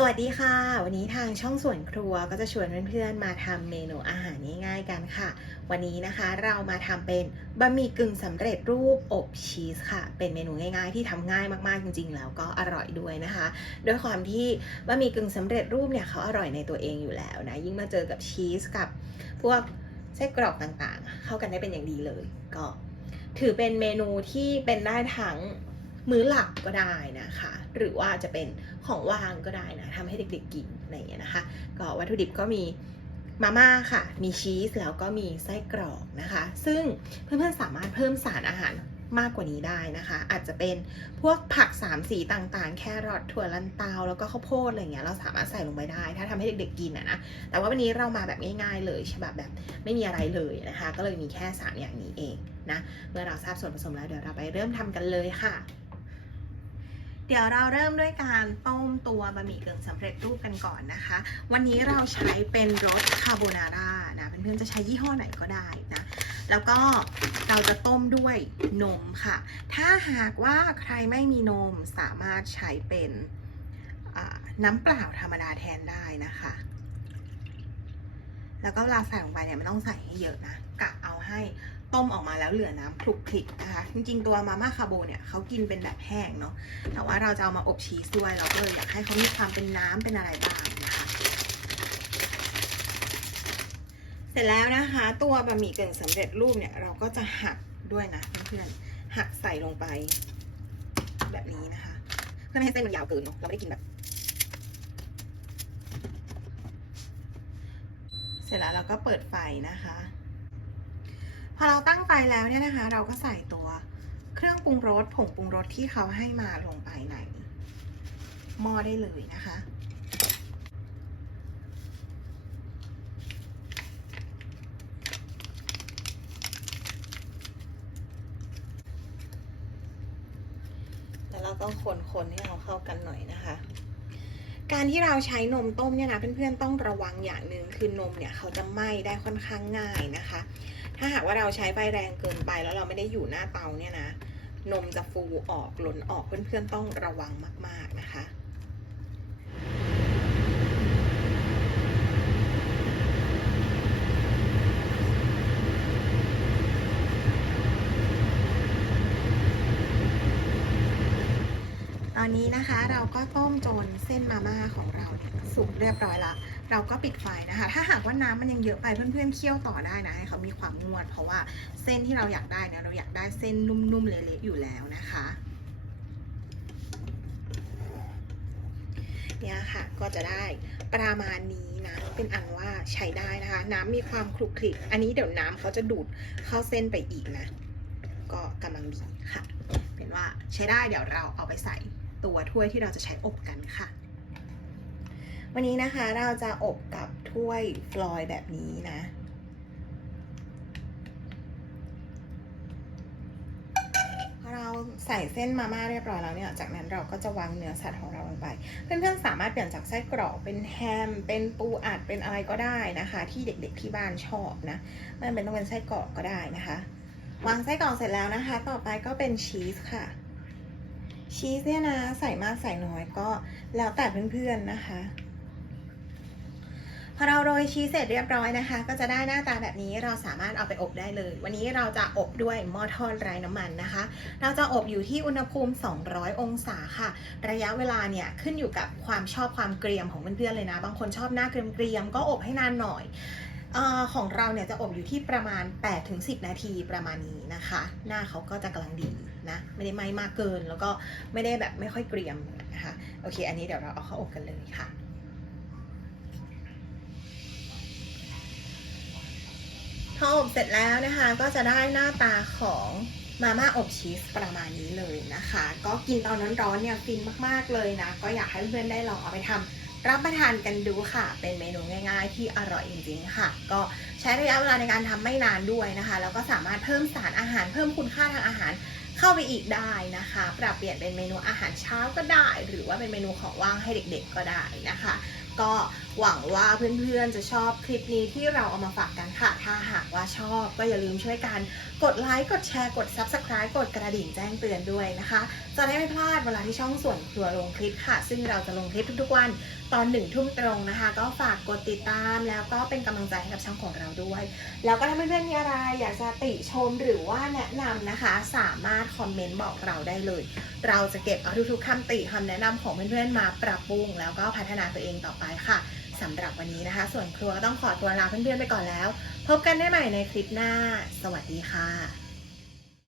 สวัสดีค่ะ วันนี้ทางช่องส่วนครัวก็จะชวนเพื่อนๆมาทำเมนูอาหารง่ายๆกันค่ะ วันนี้นะคะเรามาทำเป็นบะหมี่กึ่งสำเร็จรูปอบชีสค่ะ เป็นเมนูง่ายๆที่ทำง่ายมากๆจริงๆ แล้วก็อร่อยด้วยนะคะด้วยความที่บะหมี่กึ่งสำเร็จรูปเนี่ยเขาอร่อยในตัวเองอยู่แล้วนะยิ่งมาเจอกับชีสกับพวกไส้กรอกต่างๆ เข้ากันได้เป็นอย่างดีเลย ก็ ถือเป็นเมนูที่เป็นได้ทั้ง มื้อหลักก็ได้นะคะ หรือว่าจะเป็นของว่างก็ได้นะทำให้เด็กๆกินอะไรอย่างเงี้ยนะคะ ก็วัตถุดิบก็มีมาม่าค่ะ มีชีสแล้วก็มีไส้กรอกนะคะ ซึ่งเพื่อนๆสามารถเพิ่มสารอาหารมากกว่านี้ได้นะคะ อาจจะเป็นพวกผักสามสีต่างๆ แครอทถั่วลันเตา แล้วก็ข้าวโพดอะไรเงี้ยเราสามารถใส่ลงไปได้ ถ้าทำให้เด็กๆกินอะนะ แต่ว่าวันนี้เรามาแบบง่ายๆเลยฉบับแบบไม่มีอะไรเลยนะคะ ก็เลยมีแค่สามอย่างนี้เองนะ เมื่อเราทราบส่วนผสมแล้วเดี๋ยวเราไปเริ่มทำกันเลยค่ะ เดี๋ยวเราเริ่มด้วยการต้มตัวบะหมี่กึ่งสำเร็จรูปกันก่อนนะคะ วันนี้เราใช้เป็นรสคาโบนาร่านะเพื่อนๆจะใช้ยี่ห้อไหนก็ได้นะแล้วก็เราจะต้มด้วยนมค่ะ ถ้าหากว่าใครไม่มีนมสามารถใช้เป็นน้ำเปล่าธรรมดาแทนได้นะคะ แล้วก็เวลาใส่ลงไปเนี่ยไม่ต้องใส่ให้เยอะนะกะเอาให้ ต้มออกมาแล้วเหลือน้ำคลุกคลิกนะคะ จริงๆ ตัวมาม่าคาโบเนี่ยเขากินเป็นแบบแห้งเนาะ แต่ว่าเราจะเอามาอบชีสด้วย เราก็เลยอยากให้เขามีความเป็นน้ำเป็นอะไรบ้างนะคะ เสร็จแล้วนะคะ ตัวบะหมี่กึ่งสำเร็จรูปเนี่ยเราก็จะหักด้วยนะเพื่อนๆ หักใส่ลงไป แบบนี้นะคะ เพื่อไม่ให้เส้นมันยาวเกินเนาะ เราไม่ได้กินแบบเสร็จแล้วเราก็เปิดไฟนะคะ พอเราตั้งไฟแล้วเนี่ยนะคะ เราก็ใส่ตัวเครื่องปรุงรสผงปรุงรสที่เขาให้มาลงไปในหม้อได้เลยนะคะแล้วเราต้องคนๆให้เราเข้ากันหน่อยนะคะ การที่เราใช้นมต้มเนี่ยนะเพื่อนๆต้องระวังอย่างหนึ่งคือนมเนี่ยเขาจะไหม้ได้ค่อนข้างง่ายนะคะ ถ้าหากว่าเราใช้ไฟแรงเกินไปแล้วเราไม่ได้อยู่หน้าเตาเนี่ยนะ นมจะฟูออกหล่นออกเพื่อนๆต้องระวังมาก ๆนะคะตอนนี้นะคะเราก็ต้มจนเส้นมาม่าของเราสุกเรียบร้อยแล้ว เราก็ปิดไฟนะคะ ถ้าหากว่าน้ำมันยังเยอะไปเพื่อนๆเคี่ยวต่อได้นะให้เขามีความงวด เพราะว่าเส้นที่เราอยากได้เนี่ยเราอยากได้เส้นนุ่มๆเละๆอยู่แล้วนะคะเนี่ยค่ะก็จะได้ประมาณนี้นะเป็นอันว่าใช้ได้นะคะ น้ำมีความคลุกคลิก อันนี้เดี๋ยวน้ำเขาจะดูดเข้าเส้นไปอีกนะ ก็กำลังดีค่ะ เป็นว่าใช้ได้เดี๋ยวเราเอาไปใส่ตัวถ้วยที่เราจะใช้อบกันค่ะ วันนี้นะคะเราจะอบกับถ้วยฟลอยด์แบบนี้นะพอเราใส่เส้นมาม่าเรียบร้อยแล้วเนี่ย จากนั้นเราก็จะวางเนื้อสัตว์ของเราลงไป เพื่อนๆสามารถเปลี่ยนจากไส้กรอกเป็นแฮม เป็นปูอัด เป็นอะไรก็ได้นะคะ ที่เด็กๆที่บ้านชอบนะไม่เป็นต้องเป็นไส้กรอกก็ได้นะคะ วางไส้กรอกเสร็จแล้วนะคะ ต่อไปก็เป็นชีสค่ะชีสเนี่ยนะ ใส่มากใส่น้อยก็แล้วแต่เพื่อนๆนะคะ พอเราโรยชีสเสร็จเรียบร้อยนะคะ ก็จะได้หน้าตาแบบนี้เราสามารถเอาไปอบได้เลย วันนี้เราจะอบด้วยหม้อทอดไร้น้ำมันนะคะ เราจะอบอยู่ที่อุณหภูมิ 200 องศาค่ะ ระยะเวลาเนี่ยขึ้นอยู่กับความชอบความเกรียมของเพื่อนๆเลยนะ บางคนชอบหน้าเกรียมๆก็อบให้นานหน่อยออของเราเนี่ยจะอบอยู่ที่ประมาณ 8-10 นาทีประมาณนี้นะคะ หน้าเขาก็จะกำลังดีนะไม่ได้ไหม้มากเกินแล้วก็ไม่ได้แบบไม่ค่อยเกรียมนะคะโอเค อันนี้เดี๋ยวเราเอาเข้าอบกันเลยค่ะ พออบเสร็จแล้วนะคะก็จะได้หน้าตาของมาม่าอบชีสประมาณนี้เลยนะคะ ก็กินตอนร้อนๆเนี่ยฟินมากๆเลยนะ ก็อยากให้เพื่อนๆได้ลองเอาไปทำรับประทานกันดูค่ะ เป็นเมนูง่าย ๆ ที่อร่อยจริง ๆ ค่ะ ก็ใช้ระยะเวลาในการทำไม่นานด้วยนะคะ แล้วก็สามารถเพิ่มสารอาหารเพิ่มคุณค่าทางอาหาร เข้าไปอีกได้นะคะ ปรับเปลี่ยนเป็นเมนูอาหารเช้าก็ได้ หรือว่าเป็นเมนูของว่างให้เด็กๆก็ได้นะคะ ก็หวังว่าเพื่อนๆจะชอบคลิปนี้ที่เราเอามาฝากกันค่ะ ถ้าหากว่าชอบก็อย่าลืมช่วยกันกดไลค์กดแชร์กด Subscribe กดกระดิ่งแจ้งเตือนด้วยนะคะ จะได้ไม่พลาดเวลาที่ช่องส่วนครัวลงคลิปค่ะ ซึ่งเราจะลงคลิปทุกๆวันตอนหนึ่งทุ่มตรงนะคะ ก็ฝากกดติดตามแล้วก็เป็นกำลังใจให้กับช่องของเราด้วย แล้วก็ถ้าเพื่อนๆมีอะไรอยากจะติชมหรือว่าแนะนำนะคะ สามารถคอมเมนต์บอกเราได้เลย เราจะเก็บเอาทุกๆคำติคำแนะนำของเพื่อนๆมาปรับปรุง แล้วก็พัฒนาตัวเองต่อไปค่ะ สำหรับวันนี้นะคะ ส่วนครัวก็ต้องขอตัวลาเพื่อนๆไปก่อนแล้ว พบกันได้ใหม่ในคลิปหน้า สวัสดีค่ะ